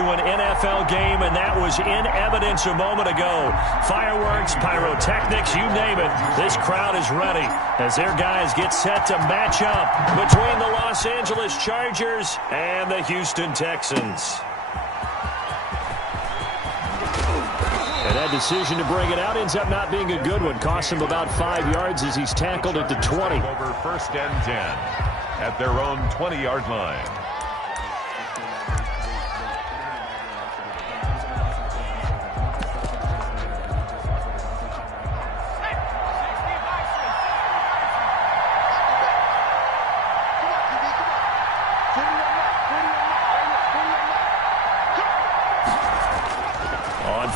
to an NFL game, and that was in evidence a moment ago. Fireworks, pyrotechnics, you name it. This crowd is ready as their guys get set to match up between the Los Angeles Chargers and the Houston Texans. And that decision to bring it out ends up not being a good one. Costs him about 5 yards as he's tackled at the 20. Over 1st and 10 at their own 20-yard line.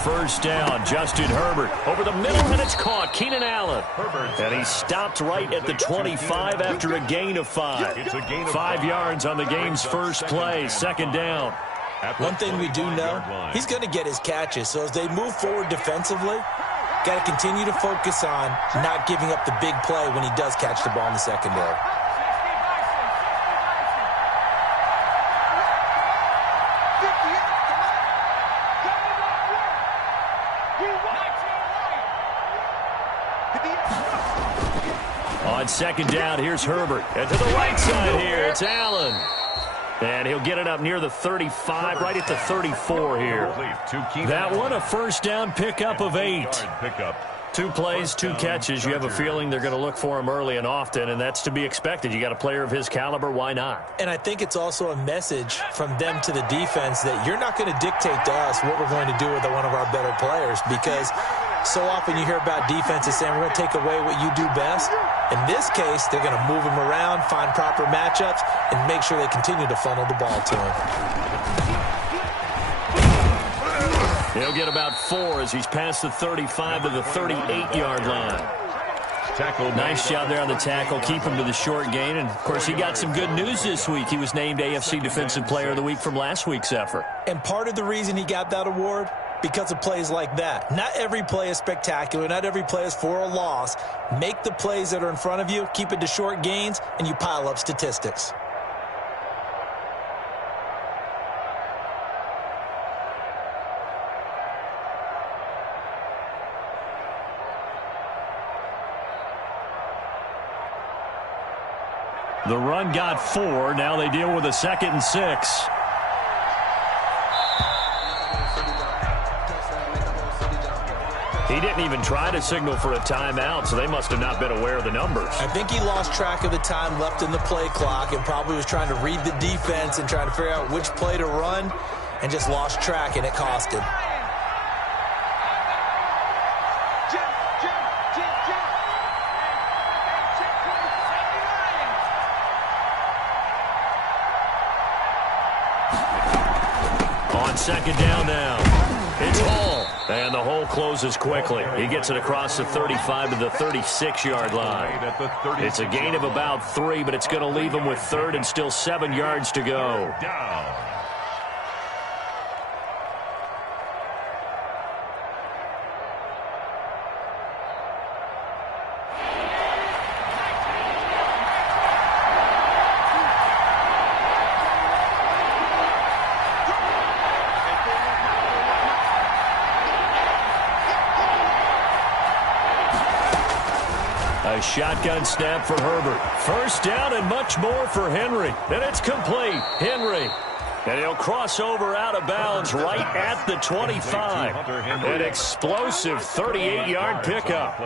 First down, Justin Herbert over the middle, and it's caught. Keenan Allen. And he stopped right at the 25 after a gain of 5. 5 yards on the game's first play, 2nd down. One thing we do know, he's going to get his catches. So as they move forward defensively, got to continue to focus on not giving up the big play when he does catch the ball in the secondary. On 2nd down, here's Herbert. And to the right side here, it's Allen. And he'll get it up near the 35, right at the 34 here. That one, a first down pickup of 8. 2 plays, 2 catches. You have a feeling they're going to look for him early and often, and that's to be expected. You got a player of his caliber, why not? And I think it's also a message from them to the defense that you're not going to dictate to us what we're going to do with one of our better players, because so often you hear about defenses saying we're going to take away what you do best. In this case, they're going to move him around, find proper matchups, and make sure they continue to funnel the ball to him. He'll get about 4 as he's past the 35 to the 38-yard line. Nice job there on the tackle. Keep him to the short gain. And, of course, he got some good news this week. He was named AFC Defensive Player of the Week from last week's effort. And part of the reason he got that award, because of plays like that. Not every play is spectacular. Not every play is for a loss. Make the plays that are in front of you, keep it to short gains, and you pile up statistics. The run got 4. Now they deal with a 2nd and 6. He didn't even try to signal for a timeout, so they must have not been aware of the numbers. I think he lost track of the time left in the play clock and probably was trying to read the defense and trying to figure out which play to run and just lost track, and it cost him. On 2nd down now, it's Hall. And the hole closes quickly. He gets it across the 35 to the 36-yard line. It's a gain of about 3, but it's going to leave him with 3rd and still 7 yards to go. A shotgun snap for Herbert. First down and much more for Henry. And it's complete. Henry. And he'll cross over out of bounds right at the 25. An explosive 38-yard pickup.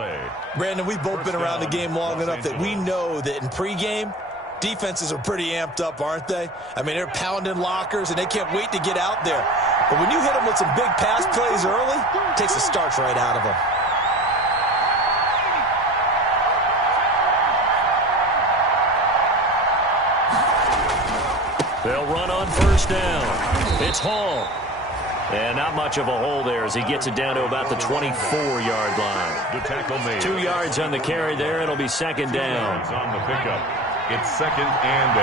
Brandon, we've both been around the game long enough that we know that in pregame, defenses are pretty amped up, aren't they? I mean, they're pounding lockers, and they can't wait to get out there. But when you hit them with some big pass plays early, it takes the starch right out of them. They'll run on first down. It's Hall. And not much of a hole there as he gets it down to about the 24-yard line. The tackle made. 2 yards on the carry there. It'll be 2nd down. On the pickup. It's 2nd and 8.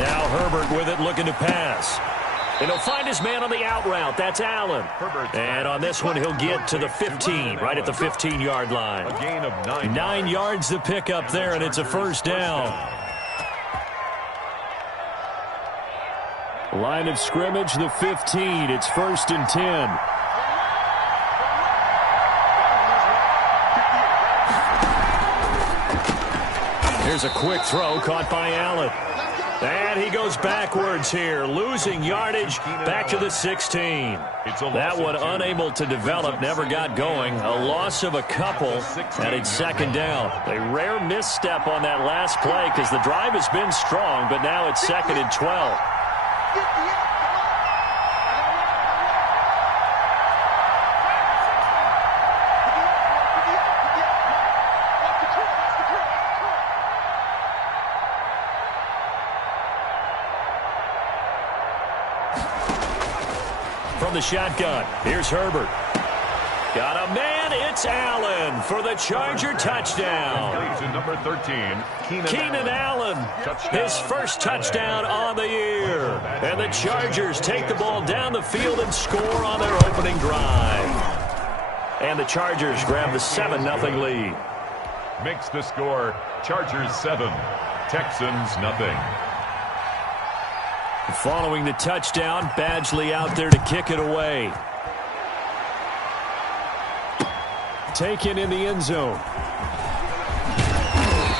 Now Herbert with it, looking to pass. And he'll find his man on the out route. That's Allen. And on this one, he'll get to the 15, right at the 15-yard line. A gain of 9. 9 yards to pick up there, and it's a first down. Line of scrimmage, the 15. It's 1st and 10. Here's a quick throw caught by Allen. And he goes backwards here, losing yardage back to the 16. That one unable to develop, never got going. A loss of a couple, and it's 2nd down. A rare misstep on that last play because the drive has been strong, but now it's 2nd and 12. From the shotgun, here's Herbert. Got a man, it's Allen for the Charger touchdown. To number 13, Keenan Allen, his first touchdown on the year. And the Chargers take the ball down the field and score on their opening drive. And the Chargers grab the 7-0 lead. Makes the score Chargers 7, Texans nothing. Following the touchdown, Badgley out there to kick it away. Taken in the end zone.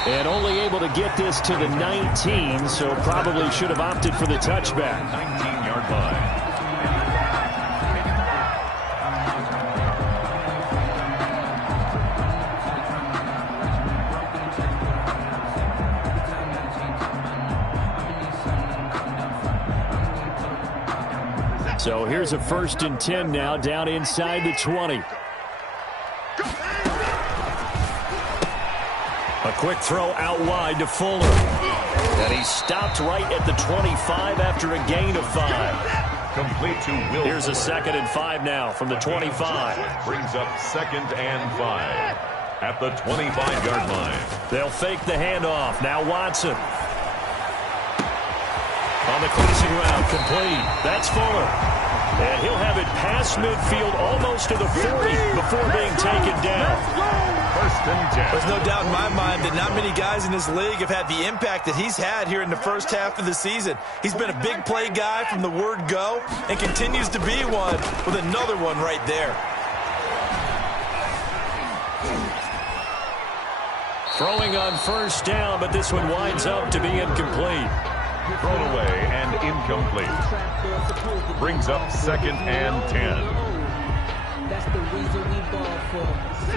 And only able to get this to the 19, so probably should have opted for the touchback. 19-yard line. So here's a 1st and 10 now, down inside the 20. A quick throw out wide to Fuller. And he stopped right at the 25 after a gain of 5. Complete to Will. Here's a 2nd and 5 now from the 25. Brings up 2nd and 5 at the 25-yard line. They'll fake the handoff. Now Watson. On the crossing route, complete. That's Fuller. And he'll have it past midfield almost to the 40 before being taken down. 1st and 10. There's no doubt in my mind that not many guys in this league have had the impact that he's had here in the first half of the season. He's been a big play guy from the word go and continues to be one with another one right there. Throwing on 1st down, but this one winds up to be incomplete. Thrown away and incomplete. Brings up 2nd and 10.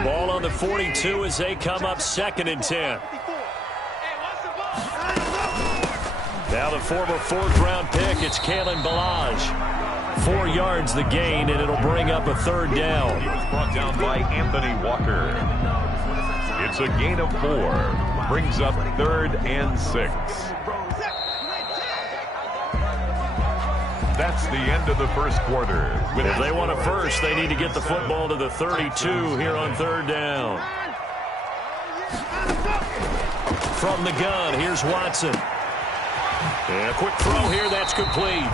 Ball on the 42 as they come up 2nd and 10. Now the former 4th-round pick, it's Kalen Ballage. 4 yards the gain, and it'll bring up a 3rd down. He was brought down by Anthony Walker. It's a gain of 4. Brings up 3rd and 6. That's the end of the first quarter. If they want a first, they need to get the football to the 32 here on 3rd down. From the gun, here's Watson. And a quick throw here, that's complete.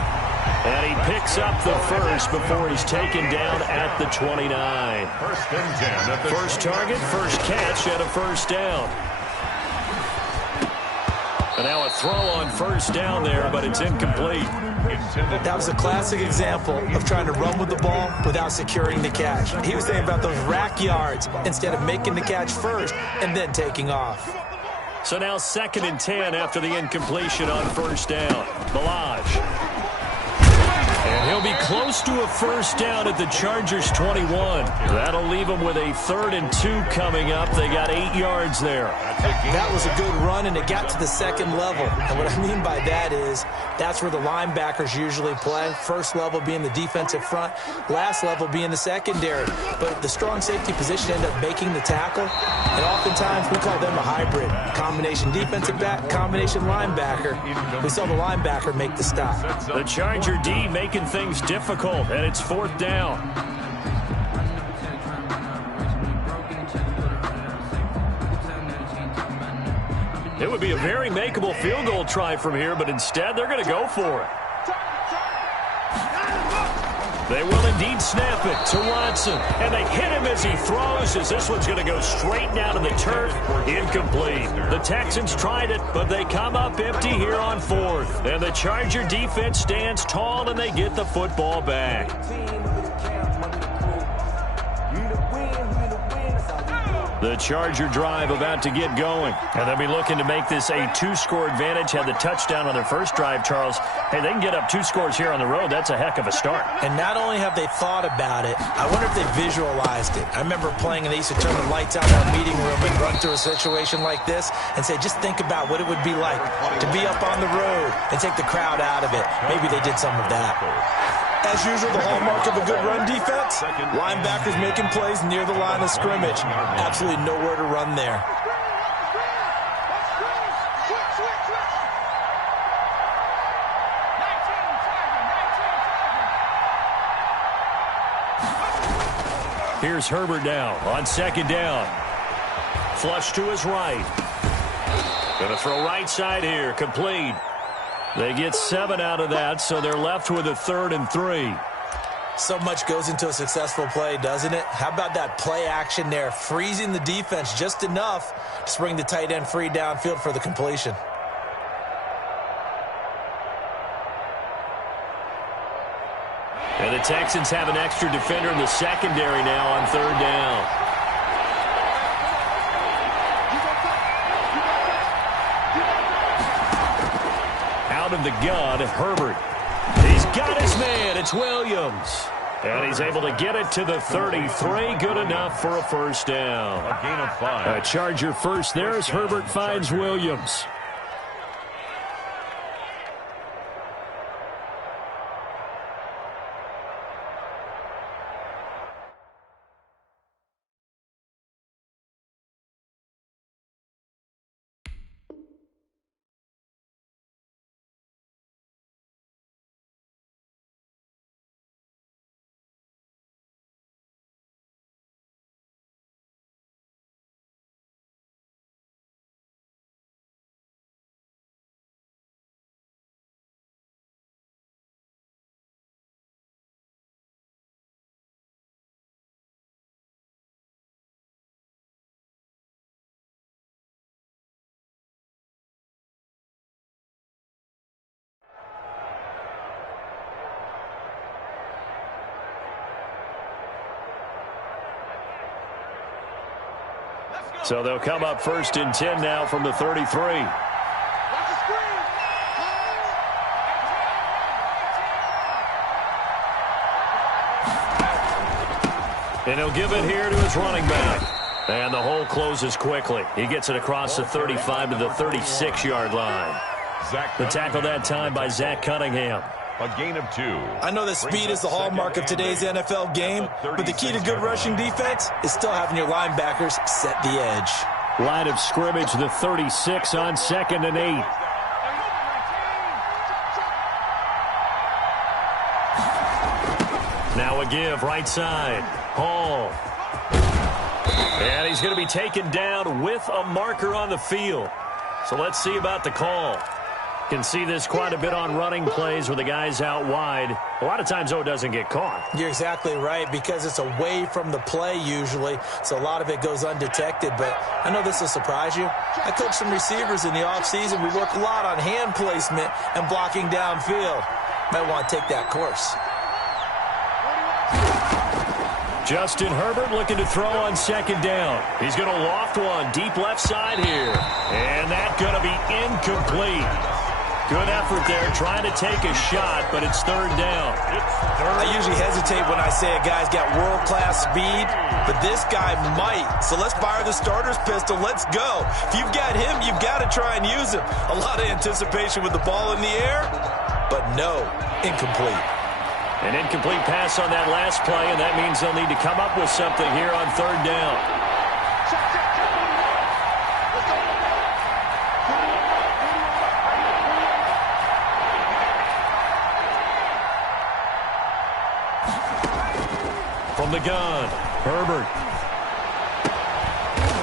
And he picks up the first before he's taken down at the 29. 1st and 10. At the First target, first catch, and a 1st down. And now a throw on 1st down there, but it's incomplete. That was a classic example of trying to run with the ball without securing the catch. He was thinking about those rack yards instead of making the catch first and then taking off. So now 2nd and 10 after the incompletion on 1st down. Ballage. And he'll be close to a 1st down at the Chargers 21. That'll leave them with a 3rd and 2 coming up. They got 8 yards there. That was a good run, and it got to the 2nd level. And what I mean by that is that's where the linebackers usually play. First level being the defensive front, last level being the secondary. But the strong safety position ended up making the tackle, and oftentimes we call them a hybrid. Combination defensive back, combination linebacker. We saw the linebacker make the stop. The Charger D making things difficult, and it's 4th down. It would be a very makeable field goal try from here, but instead they're going to go for it. They will indeed snap it to Watson. And they hit him as he throws, as this one's going to go straight down to the turf. Incomplete. The Texans tried it, but they come up empty here on fourth. And the Charger defense stands tall, and they get the football back. The Charger drive about to get going. And they'll be looking to make this a 2-score advantage. Had the touchdown on their first drive, Charles. Hey, they can get up 2 scores here on the road. That's a heck of a start. And not only have they thought about it, I wonder if they visualized it. I remember playing, and they used to turn the lights out in our meeting room and run through a situation like this and say, just think about what it would be like to be up on the road and take the crowd out of it. Maybe they did some of that. As usual, the hallmark of a good run defense, linebackers making plays near the line of scrimmage. Absolutely nowhere to run there. Here's Herbert now on second down. Flush to his right. Going to throw right side here, complete. They get 7 out of that, so they're left with a 3rd and 3. So much goes into a successful play, doesn't it? How about that play action there, freezing the defense just enough to bring the tight end free downfield for the completion. And the Texans have an extra defender in the secondary now on 3rd down. Out of the gun, Herbert. He's got his man. It's Williams. And he's able to get it to the 33. Good enough for a first down. A gain of 5. A Charger first there as Herbert finds Williams. So they'll come up 1st and 10 now from the 33. And he'll give it here to his running back. And the hole closes quickly. He gets it across the 35 to the 36-yard line. The tackle that time by Zach Cunningham. A gain of 2. I know that speed is the hallmark of today's NFL game, but the key to good rushing defense is still having your linebackers set the edge. Line of scrimmage, the 36 on 2nd and 8. Now a give, right side. Hall. And he's going to be taken down with a marker on the field. So let's see about the call. Can see this quite a bit on running plays where the guy's out wide. A lot of times, though, it doesn't get caught. You're exactly right, because it's away from the play usually, so a lot of it goes undetected. But I know this will surprise you. I coach some receivers in the offseason. We work a lot on hand placement and blocking downfield. Might want to take that course. Justin Herbert looking to throw on 2nd down. He's going to loft one deep left side here. And that's going to be incomplete. Good effort there, trying to take a shot, but it's 3rd down. I usually hesitate when I say a guy's got world-class speed, but this guy might. So let's fire the starter's pistol. Let's go. If you've got him, you've got to try and use him. A lot of anticipation with the ball in the air, but no, incomplete. An incomplete pass on that last play, and that means they'll need to come up with something here on 3rd down. The gun, Herbert.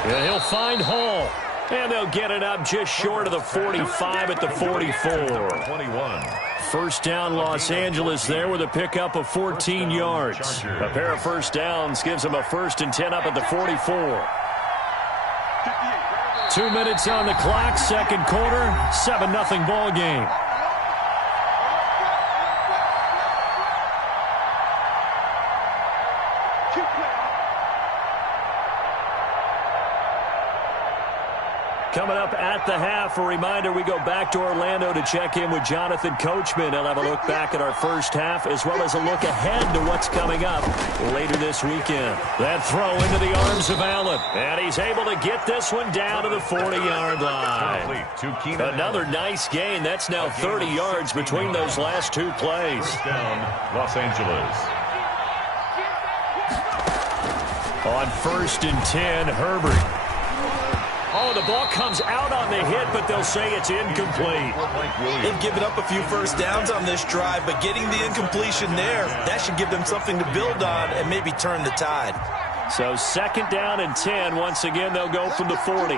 Yeah, he'll find Hall. And they'll get it up just short of the 45 at the 44. 21. First down, Los Angeles there with a pickup of 14 yards. A pair of first downs gives them a 1st and 10 up at the 44. 2 minutes on the clock, second quarter, 7-0 ball game. Coming up at the half, a reminder, we go back to Orlando to check in with Jonathan Coachman. He'll have a look back at our first half as well as a look ahead to what's coming up later this weekend. That throw into the arms of Allen, and he's able to get this one down to the 40-yard line. Another nice gain. That's now 30 yards between those last two plays. First down, Los Angeles. On 1st and 10, Herbert. Oh, the ball comes out on the hit, but they'll say it's incomplete. They've given up a few first downs on this drive, but getting the incompletion there, that should give them something to build on and maybe turn the tide. So 2nd down and 10. Once again, they'll go from the 40.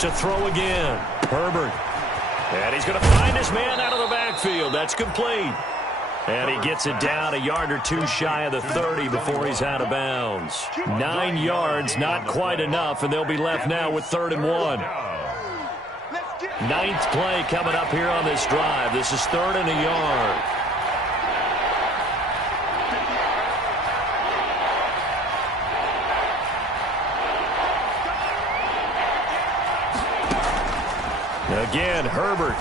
To throw again, Herbert. And he's going to find his man out of the backfield. That's complete. And he gets it down a yard or two shy of the 30 before he's out of bounds. 9 yards, not quite enough, and they'll be left now with 3rd and 1. 9th play coming up here on this drive. This is 3rd and a yard. Again, Herbert.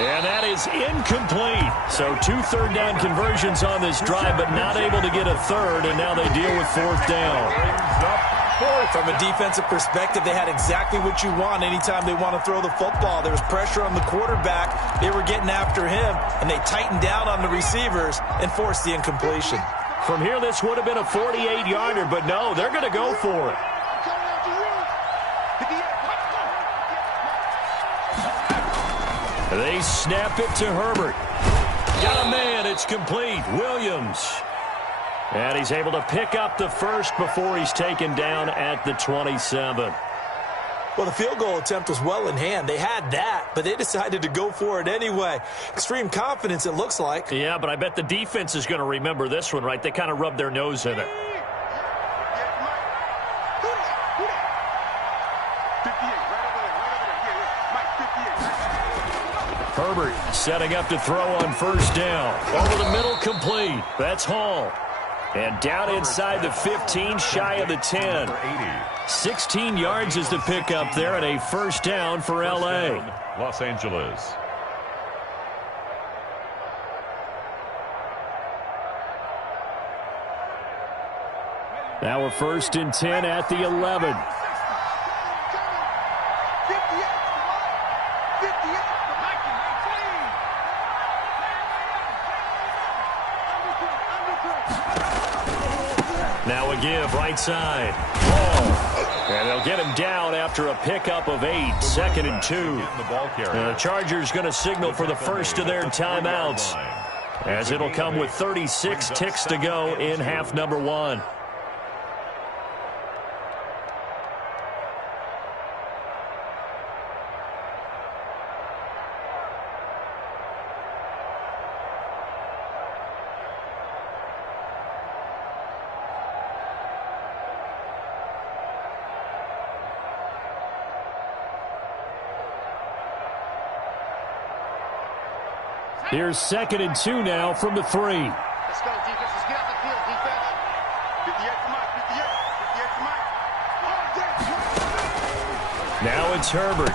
And that is incomplete. So 2 3rd down conversions on this drive, but not able to get a 3rd, and now they deal with 4th down. From a defensive perspective, they had exactly what you want anytime they want to throw the football. There was pressure on the quarterback. They were getting after him, and they tightened down on the receivers and forced the incompletion. From here, this would have been a 48-yarder, but no, they're going to go for it. They snap it to Herbert. Got a man. It's complete. Williams. And he's able to pick up the 1st before he's taken down at the 27. Well, the field goal attempt was well in hand. They had that, but they decided to go for it anyway. Extreme confidence, it looks like. Yeah, but I bet the defense is going to remember this one, right? They kind of rubbed their nose in it. Herbert setting up to throw on 1st down. Over the middle, complete. That's Hall. And down inside the 15, shy of the 10. 16 yards is the pickup there, and a 1st down for L.A. Los Angeles. Now a 1st and 10 at the 11. Now a give right side. Ball. And they'll get him down after a pickup of 8. 2nd and 2. And the Chargers going to signal for the 1st of their timeouts, as it'll come with 36 ticks to go in half number 1. Here's 2nd and 2 now from the 3. Let's go, defense. Let's get out the field, defense. 58, come on. 58, 58. Now it's Herbert.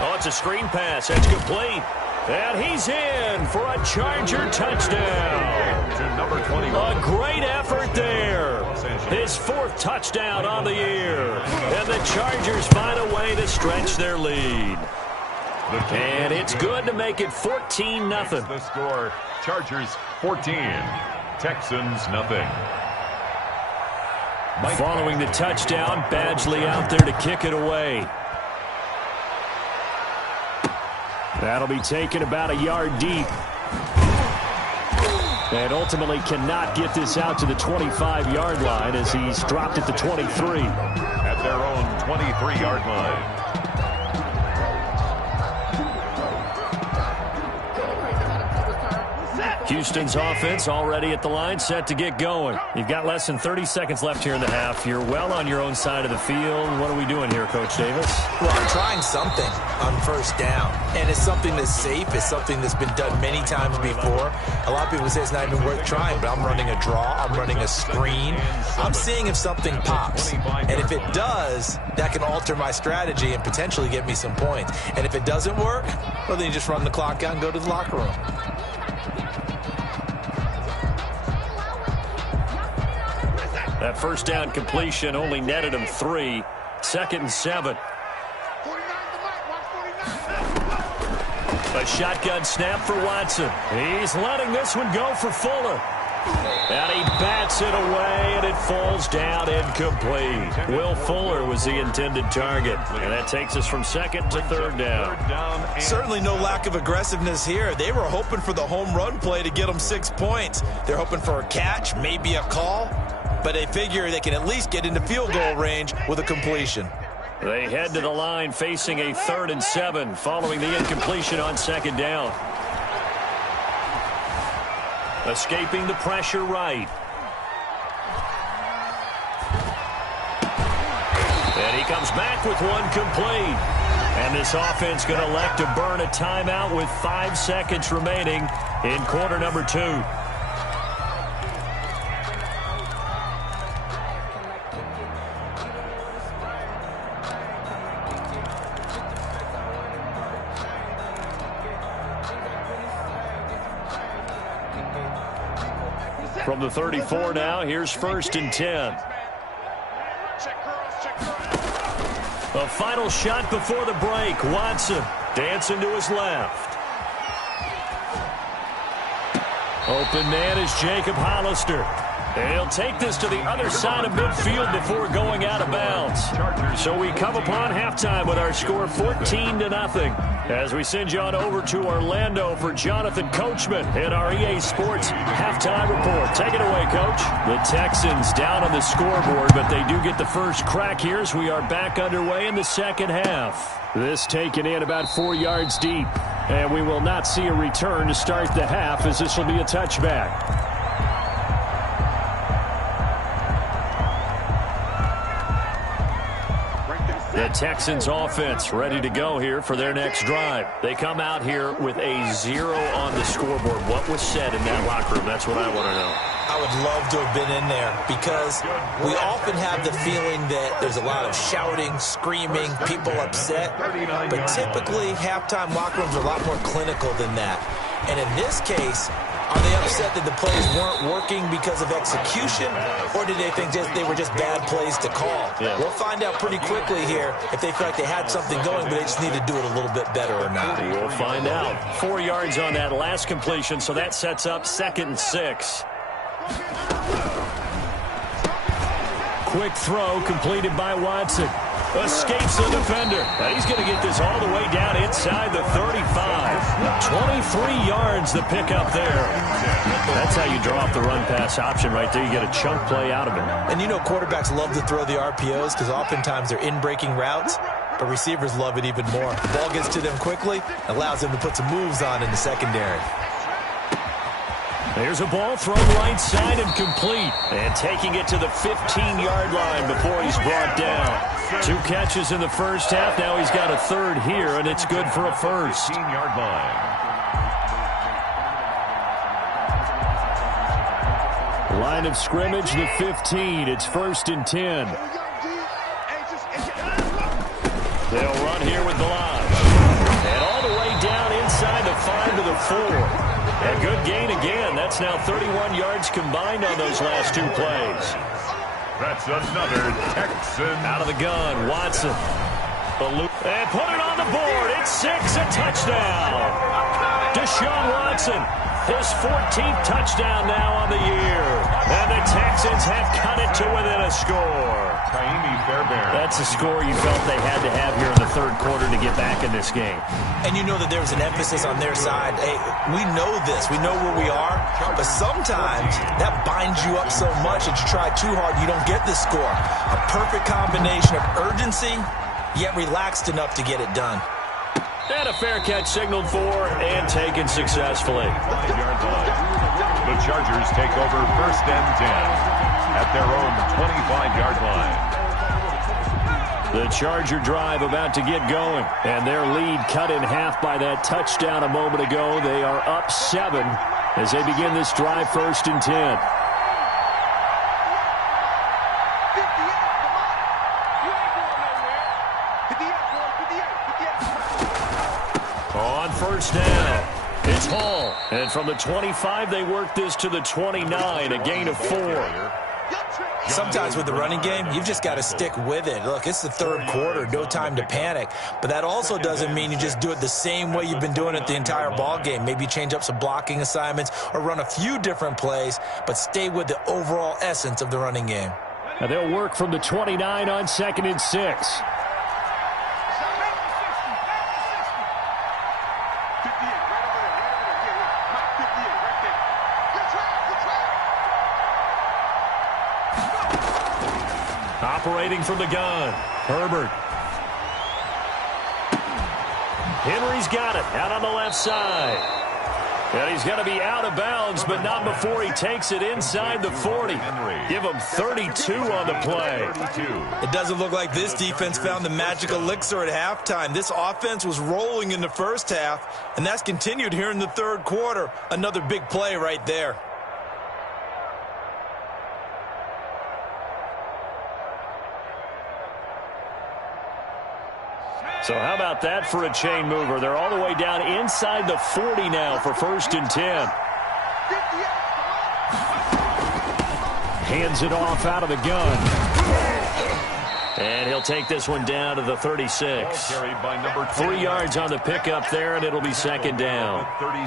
Oh, it's a screen pass. That's complete. And he's in for a Charger touchdown. To number 21. A great effort there. His 4th touchdown on the year. And the Chargers find a way to stretch their lead. And it's good to make it 14-0. The score, Chargers 14, Texans nothing. Following the touchdown, Badgley out there to kick it away. That'll be taken about a yard deep. And ultimately cannot get this out to the 25-yard line as he's dropped at the 23. At their own 23-yard line. Houston's offense already at the line, set to get going. You've got less than 30 seconds left here in the half. You're well on your own side of the field. What are we doing here, Coach Davis? Well, I'm trying something on first down, and it's something that's safe. It's something that's been done many times before. A lot of people say it's not even worth trying, but I'm running a draw. I'm running a screen. I'm seeing if something pops, and if it does, that can alter my strategy and potentially get me some points. And if it doesn't work, well, then you just run the clock out and go to the locker room. That first down completion only netted him 3. 2nd and 7. A shotgun snap for Watson. He's letting this one go for Fuller. And he bats it away, and it falls down incomplete. Will Fuller was the intended target. And that takes us from 2nd to 3rd down. Certainly no lack of aggressiveness here. They were hoping for the home run play to get them 6 points. They're hoping for a catch, maybe a call. But they figure they can at least get into field goal range with a completion. They head to the line facing a 3rd and 7 following the incompletion on 2nd down. Escaping the pressure right. And he comes back with one complete. And this offense going to elect to burn a timeout with 5 seconds remaining in quarter number 2. From the 34 now, here's 1st and 10. A final shot before the break. Watson dancing to his left. Open man is Jacob Hollister. And he'll take this to the other side of midfield before going out of bounds. So we come upon halftime with our score 14-0. As we send you on over to Orlando for Jonathan Coachman in our EA Sports halftime report. Take it away, Coach. The Texans down on the scoreboard, but they do get the first crack here as we are back underway in the second half. This taken in about 4 yards deep, and we will not see a return to start the half as this will be a touchback. The Texans offense ready to go here for their next drive. They come out here with a 0 on the scoreboard. What was said in that locker room? That's what I want to know. I would love to have been in there because we often have the feeling that there's a lot of shouting, screaming, people upset. But typically, halftime locker rooms are a lot more clinical than that. And in this case, are they upset that the plays weren't working because of execution, or did they think they were just bad plays to call? Yeah. We'll find out pretty quickly here if they feel like they had something going, but they just need to do it a little bit better or not. We'll find out. 4 yards on that last completion, so that sets up 2nd and 6. Quick throw completed by Watson. Escapes the defender. And he's going to get this all the way down inside the 35. 23 yards the pickup there. That's how you draw up the run-pass option right there. You get a chunk play out of it. And you know quarterbacks love to throw the RPOs because oftentimes they're in-breaking routes, but receivers love it even more. The ball gets to them quickly, allows them to put some moves on in the secondary. There's a ball thrown right side and complete. And taking it to the 15-yard line before he's brought down. 2 catches in the first half. Now he's got a 3rd here, and it's good for a first. 15-yard line. Line of scrimmage, the 15. It's 1st and 10. They'll run here with the line. And all the way down inside the 5 to the 4. A good gain again. That's now 31 yards combined on those last 2 plays. That's another Texan. Out of the gun, Watson. And put it on the board. It's 6, a touchdown. Deshaun Watson, His 14th touchdown now on the year. And the Texans have cut it to within a score. That's a score you felt they had to have here in the third quarter to get back in this game. And you know that there was an emphasis on their side. Hey, we know this. We know where we are. But sometimes that binds you up so much that you try too hard, you don't get the score. A perfect combination of urgency, yet relaxed enough to get it done. And a fair catch signaled for and taken successfully. 5-yard line. The Chargers take over 1st and 10 at their own 25-yard line. The Charger drive about to get going, and their lead cut in half by that touchdown a moment ago. They are up 7 as they begin this drive 1st and 10. On 1st down, it's Hall. And from the 25, they work this to the 29, a gain of 4. Sometimes with the running game, you've just got to stick with it. Look, it's the third quarter, no time to panic. But that also doesn't mean you just do it the same way you've been doing it the entire ball game. Maybe you change up some blocking assignments or run a few different plays, but stay with the overall essence of the running game. Now they'll work from the 29 on 2nd and 6. Operating from the gun, Herbert. Henry's got it out on the left side. And he's going to be out of bounds, but not before he takes it inside the 40. Give him 32 on the play. It doesn't look like this defense found the magic elixir at halftime. This offense was rolling in the first half, and that's continued here in the third quarter. Another big play right there. So how about that for a chain mover? They're all the way down inside the 40 now for 1st and 10. Hands it off out of the gun. And he'll take this one down to the 36. 3 yards on the pickup there, and it'll be 2nd down.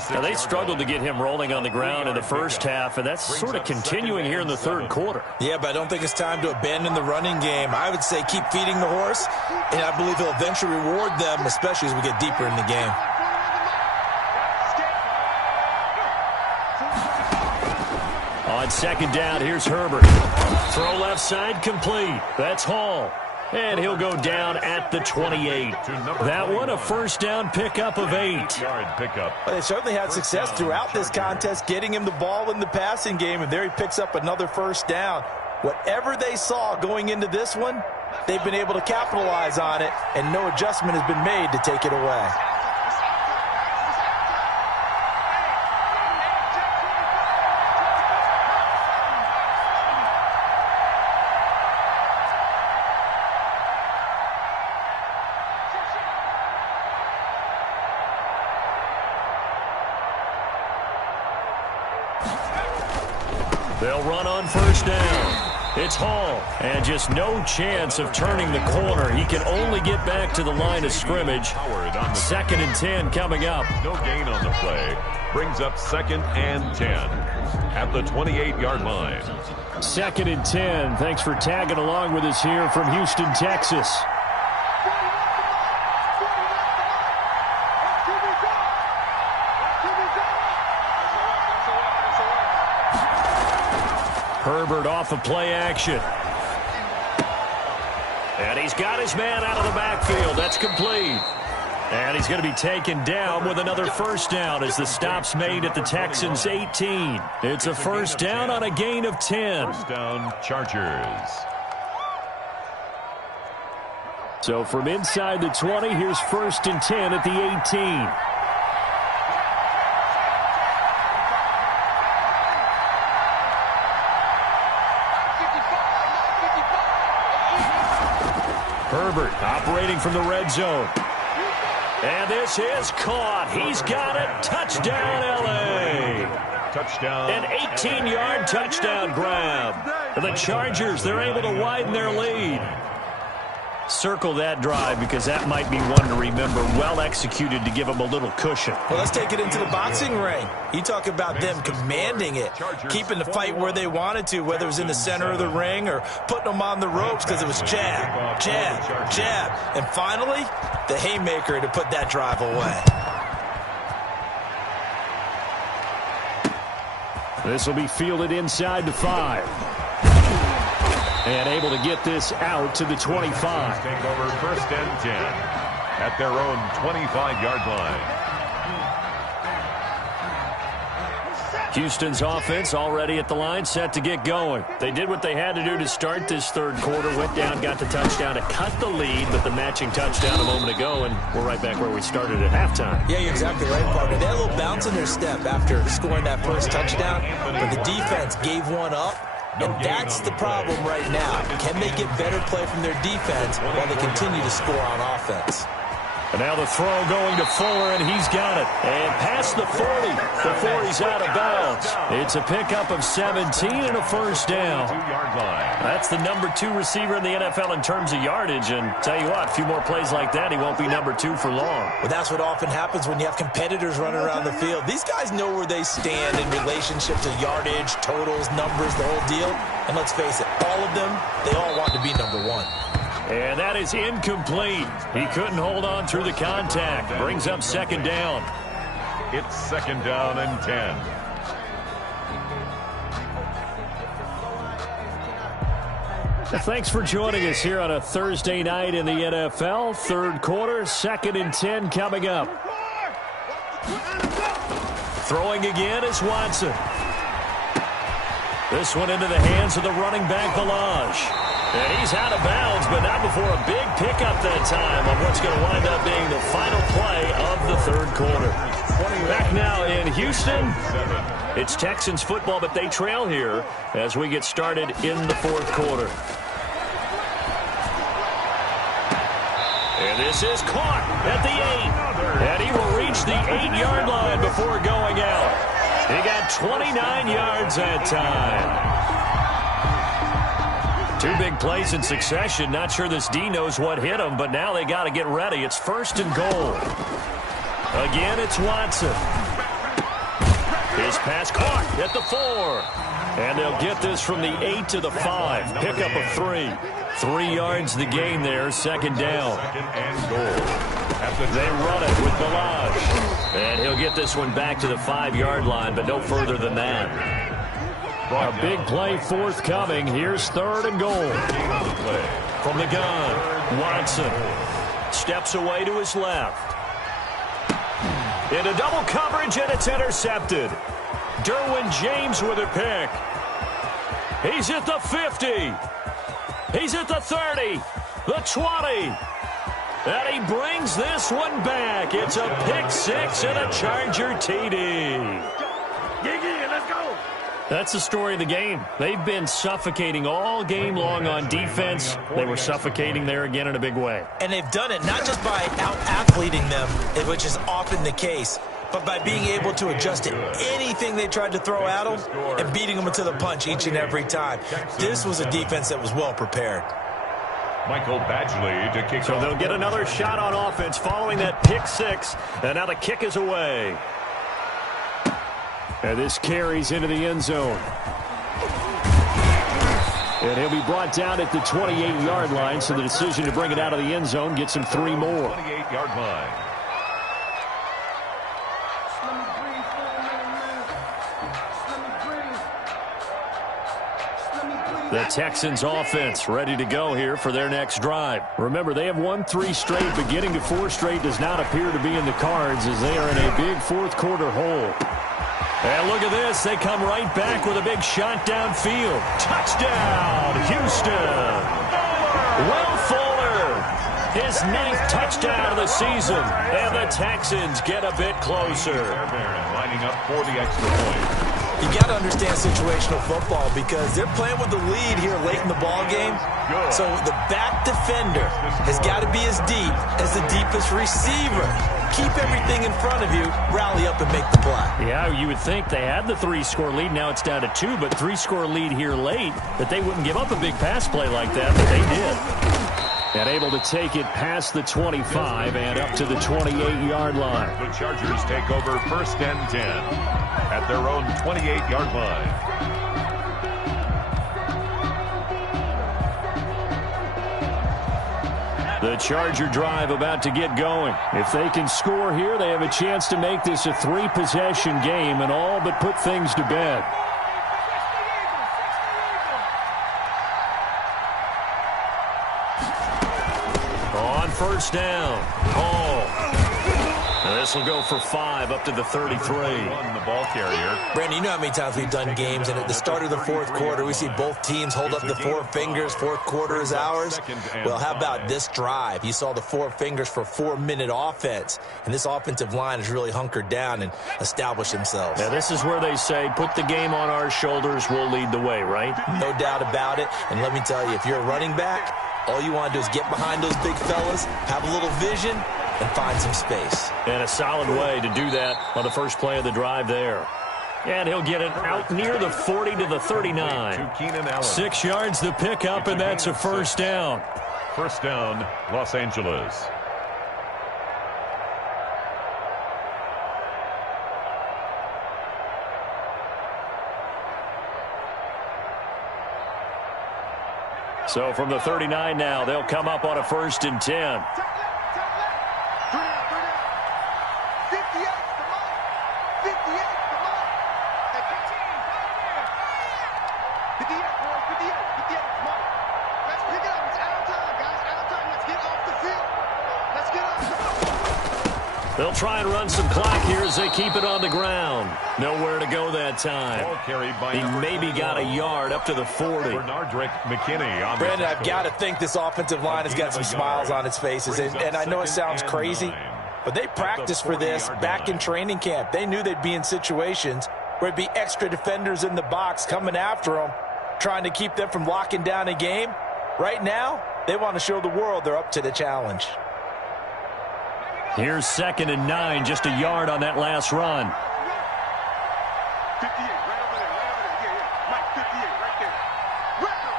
Now, they struggled to get him rolling on the ground in the first half, and that's sort of continuing here in the third quarter. Yeah, but I don't think it's time to abandon the running game. I would say keep feeding the horse, and I believe he'll eventually reward them, especially as we get deeper in the game. On 2nd down, here's Herbert. Throw left side complete. That's Hall. And he'll go down at the 28. That one a 1st down pickup of 8. Well, they certainly had success throughout this contest, getting him the ball in the passing game, and there he picks up another 1st down. Whatever they saw going into this one, they've been able to capitalize on it, and no adjustment has been made to take it away. They'll run on 1st down. It's Hall, and just no chance of turning the corner. He can only get back to the line of scrimmage. 2nd and 10 coming up. No gain on the play. Brings up 2nd and 10 at the 28-yard line. 2nd and 10. Thanks for tagging along with us here from Houston, Texas. Herbert off of play action. And he's got his man out of the backfield. That's complete. And he's going to be taken down with another 1st down as the stop's made at the Texans' 18. It's a 1st down on a gain of 10. 1st down, Chargers. So from inside the 20, here's 1st and 10 at the 18. Herbert operating from the red zone. And this is caught. He's got it. Touchdown, L.A. Touchdown. An 18-yard touchdown grab. And the Chargers, they're able to widen their lead. Circle that drive because that might be one to remember. Well executed to give them a little cushion. Well, let's take it into the boxing ring. You talk about them commanding it, keeping the fight where they wanted to, whether it was in the center of the ring or putting them on the ropes because it was jab, jab, jab. And finally, the haymaker to put that drive away. This will be fielded inside the 5. And able to get this out to the 25. Take over 1st and 10 at their own 25-yard line. Houston's offense already at the line, set to get going. They did what they had to do to start this third quarter. Went down, got the touchdown to cut the lead, but the matching touchdown a moment ago, and we're right back where we started at halftime. Yeah, you're exactly right, partner. They had a little bounce in their step after scoring that first touchdown, but the defense gave one up. And that's the problem right now. Can they get better play from their defense while they continue to score on offense? And now the throw going to Fuller, and he's got it. And past the 40 before he's out of bounds. It's a pickup of 17 and a first down. 2-yard line. That's the number 2 receiver in the NFL in terms of yardage. And tell you what, a few more plays like that, he won't be number 2 for long. Well, that's what often happens when you have competitors running around the field. These guys know where they stand in relationship to yardage, totals, numbers, the whole deal. And let's face it, all of them, they all want to be number 1. And that is incomplete. He couldn't hold on through the contact. Brings up 2nd down. It's 2nd down and 10. Well, thanks for joining us here on a Thursday night in the NFL. Third quarter, 2nd and 10 coming up. Throwing again is Watson. This one into the hands of the running back, Balaj. And he's out of bounds, but not before a big pickup that time on what's going to wind up being the final play of the third quarter. Back now in Houston, it's Texans football, but they trail here as we get started in the fourth quarter. And this is caught at the 8. And he will reach the 8-yard line before going out. He got 29 yards that time. 2 big plays in succession. Not sure this D knows what hit him, but now they got to get ready. It's 1st and goal. Again, it's Watson. His pass caught at the 4. And they'll get this from the 8 to the 5. Pickup of 3. 3 yards the gain there, 2nd down. 2nd and goal. They run it with Balaj. And he'll get this one back to the 5-yard line, but no further than that. A big play forthcoming. Here's 3rd and goal. From the gun, Watson steps away to his left. Into double coverage, and it's intercepted. Derwin James with a pick. He's at the 50. He's at the 30. The 20. And he brings this one back. It's a pick 6 and a Charger TD. Let's go. That's the story of the game. They've been suffocating all game long on defense. They were suffocating there again in a big way. And they've done it not just by out-athleting them, which is often the case, but by being able to adjust to anything they tried to throw at them and beating them to the punch each and every time. This was a defense that was well prepared. Michael Badgley to kick so off. They'll get another shot on offense following that pick 6. And now the kick is away. And this carries into the end zone. And he'll be brought down at the 28-yard line, so the decision to bring it out of the end zone gets him 3 more. 28-yard line. The Texans offense ready to go here for their next drive. Remember, they have won 3 straight. Beginning to 4 straight does not appear to be in the cards as they are in a big fourth quarter hole. And look at this. They come right back with a big shot downfield. Touchdown, Houston. Will Fuller, his 9th touchdown of the season. And the Texans get a bit closer. Lining up for the extra point. You got to understand situational football because they're playing with the lead here late in the ball game. So the back defender has got to be as deep as the deepest receiver. Keep everything in front of you, rally up and make the play. Yeah, you would think they had the 3-score lead. Now it's down to 2, but 3-score lead here late, that they wouldn't give up a big pass play like that, but they did. And able to take it past the 25 and up to the 28-yard line. The Chargers take over 1st and 10 at their own 28-yard line. The Charger drive about to get going. If they can score here, they have a chance to make this a 3-possession game and all but put things to bed. On 1st down, Hall. This will go for 5 up to the 33. The ball carrier. Brandon, you know how many times we've done games, and at the start of the 4th quarter, we see both teams hold up the 4 fingers. 4th quarter is ours. Well, how about this drive? You saw the 4 fingers for 4-minute offense, and this offensive line has really hunkered down and established themselves. Now, this is where they say, put the game on our shoulders, we'll lead the way, right? No doubt about it. And let me tell you, if you're a running back, all you want to do is get behind those big fellas, have a little vision, and find some space. And a solid way to do that on the first play of the drive there. And he'll get it out near the 40 to the 39. 6 yards the pickup, and that's a 1st down. 1st down, Los Angeles. So from the 39 now, they'll come up on a 1st and 10. They'll try and run some clock here as they keep it on the ground. Nowhere to go that time. Ball carried by he maybe got a yard up to the 40. Bernardrick McKinney on Brandon, I've got to think this offensive line has got some smiles on its faces. And I know it sounds crazy, but they practiced for this back in training camp. They knew they'd be in situations where it'd be extra defenders in the box coming after them, trying to keep them from locking down a game. Right now, they want to show the world they're up to the challenge. Here's 2nd and 9, just a yard on that last run. 58, right over there, yeah. Mike, 58, right there. Record.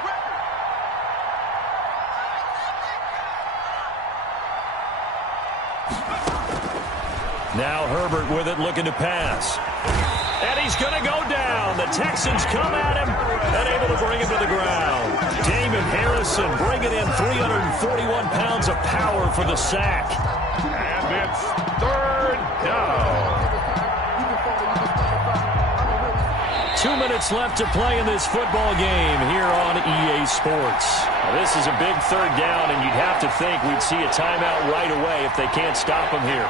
Now Herbert with it, looking to pass. And he's going to go down. The Texans come at him and able to bring him to the ground. Damon Harrison bringing in 341 pounds of power for the sack. And it's 3rd down. 2 minutes left to play in this football game here on EA Sports. Now, this is a big 3rd down, and you'd have to think we'd see a timeout right away if they can't stop him here.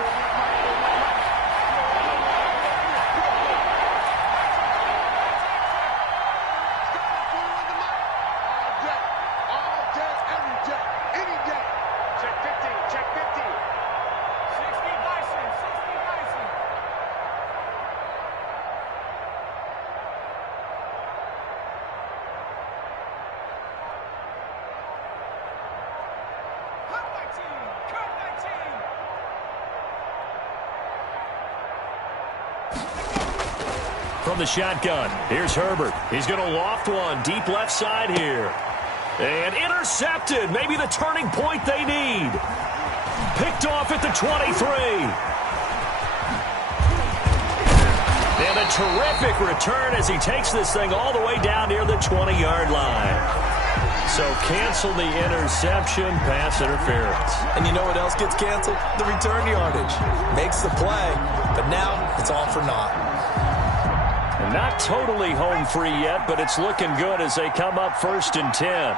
From the shotgun, here's Herbert. He's going to loft one deep left side here. And intercepted. Maybe the turning point they need. Picked off at the 23. And a terrific return as he takes this thing all the way down near the 20-yard line. So cancel the interception, pass interference. And you know what else gets canceled? The return yardage. Makes the play, but now it's all for naught. And not totally home free yet, but it's looking good as they come up 1st and 10.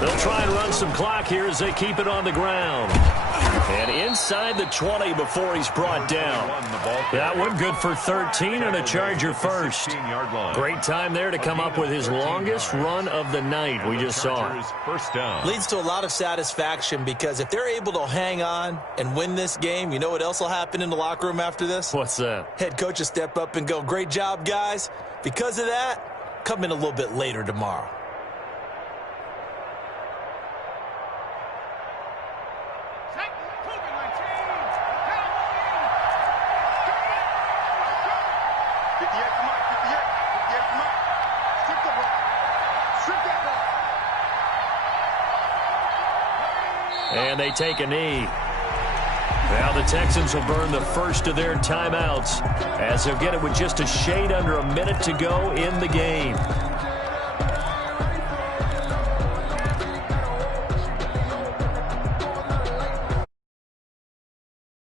They'll try and run some clock here as they keep it on the ground. And inside the 20 before he's brought down. That one good for 13 and a Charger first. Great time there to come up with his longest run of the night. We just saw it. First down. Leads to a lot of satisfaction because if they're able to hang on and win this game, you know what else will happen in the locker room after this? What's that? Head coach will step up and go, great job, guys. Because of that, come in a little bit later tomorrow. Come on. 58, come on. Stick the ball. And they take a knee. Now the Texans will burn the first of their timeouts as they'll get it with just a shade under a minute to go in the game.